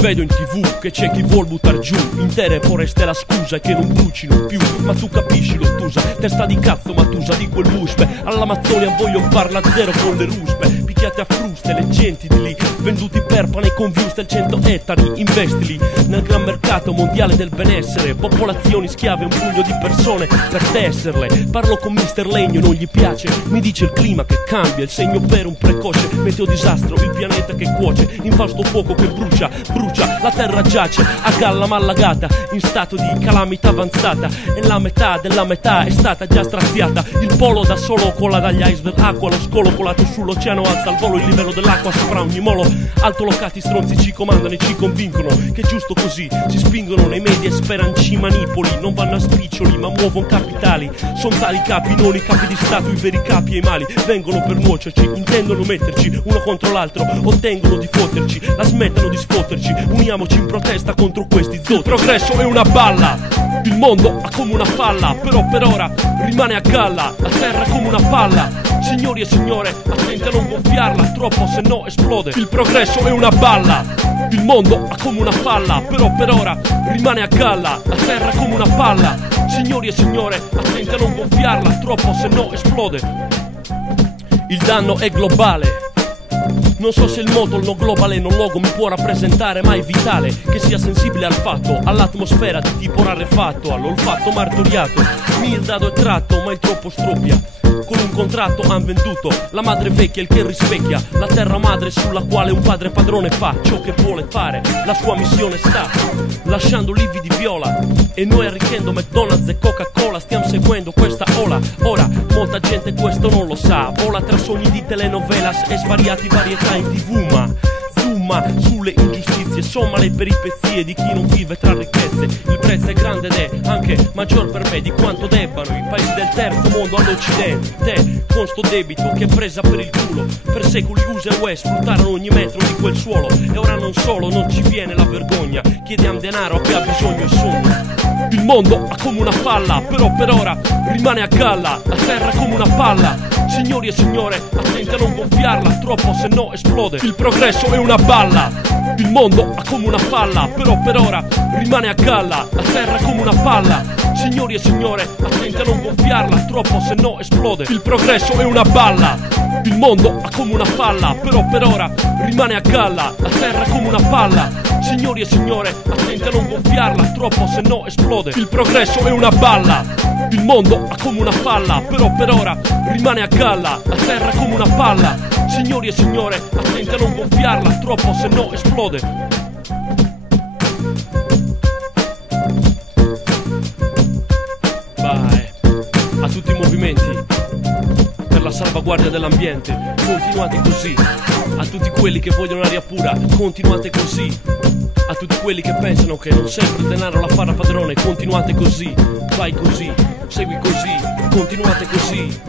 Vedo in TV che c'è chi vuol buttar giù intere foreste la scusa e che non brucino più. Ma tu capisci l'ottusa, testa di cazzo matusa di quel buspe. All'Amazzonia voglio farla zero con le ruspe. Picchiate a fruste le genti di lì, venduti per pane con views del 100 ettari. Investili nel gran mercato mondiale del benessere. Popolazioni schiave, un pugno di persone per tesserle. Parlo con Mr. Legno, non gli piace. Mi dice il clima che cambia, il segno per un precoce meteo disastro, il pianeta che cuoce, infausto fuoco che brucia, la terra giace a galla mallagata, in stato di calamità avanzata. E la metà della metà è stata già straziata. Il polo da solo cola dagli iceberg, acqua, lo scolo colato sull'oceano alza al volo il livello dell'acqua sopra ogni molo. Altolocati stronzi ci comandano e ci convincono che è giusto così, si spingono nei media e speranci manipoli. Non vanno a spiccioli ma muovono capitali, sono tali capi, non i capi di stato, i veri capi e i mali. Vengono per nuocerci, intendono metterci uno contro l'altro, ottengono di fotterci, la smettono di sfotterci. Uniamoci in protesta contro questi zotti. Il progresso è una balla, il mondo ha come una falla, però per ora rimane a galla, la terra è come una palla. Signori e signore, attenti a non gonfiarla troppo, se no esplode. Il progresso è una balla, il mondo ha come una falla, però per ora rimane a galla, la terra è come una palla. Signori e signore, attenti a non gonfiarla troppo, se no esplode. Il danno è globale. Non so se il modulo globale non logo mi può rappresentare, ma è vitale che sia sensibile al fatto, all'atmosfera di tipo rarefatto, all'olfatto martoriato. Il dado è tratto, ma il troppo stroppia. Con un contratto han venduto la madre vecchia, il che rispecchia la terra madre sulla quale un padre padrone fa ciò che vuole fare. La sua missione sta lasciando lividi viola, e noi arricchendo McDonald's e Coca-Cola stiamo seguendo questa ola. Ora molta gente questo non lo sa, vola tra sogni di telenovelas e svariati varietà in TV, ma zooma sulle ingiustizie, somma le peripezie di chi non vive tra ricchezze. Il prezzo è grande ed è anche maggior per me di quanto debbano i paesi del terzo mondo all'occidente. Te con sto debito che è presa per il culo, per secoli USA e UE sfruttarono ogni metro di quel suolo. E ora non solo, non ci viene la vergogna, chiediamo denaro a chi ha bisogno e sogna. Il mondo ha come una falla, però per ora rimane a galla, la terra è come una palla. Signori e signore, attenti a non gonfiarla troppo, se no esplode. Il progresso è una balla, il mondo ha come una falla, però per ora rimane a galla, la terra è come una palla. Signori e signore, attenti a non gonfiarla troppo, se no esplode. Il progresso è una balla, il mondo ha come una falla, però per ora rimane a galla, la terra è come una palla. Signori e signore, attenti a non gonfiarla troppo, se no esplode. Il progresso è una balla, il mondo ha come una falla, però per ora rimane a galla, la terra è come una palla. Signori e signore, attenti a non gonfiarla troppo, se no esplode. Vai a tutti i movimenti per la salvaguardia dell'ambiente, continuate così. A tutti quelli che vogliono aria pura, continuate così. A tutti quelli che pensano che non sempre il denaro la farà padrone, continuate così. Vai così, segui così, continuate così.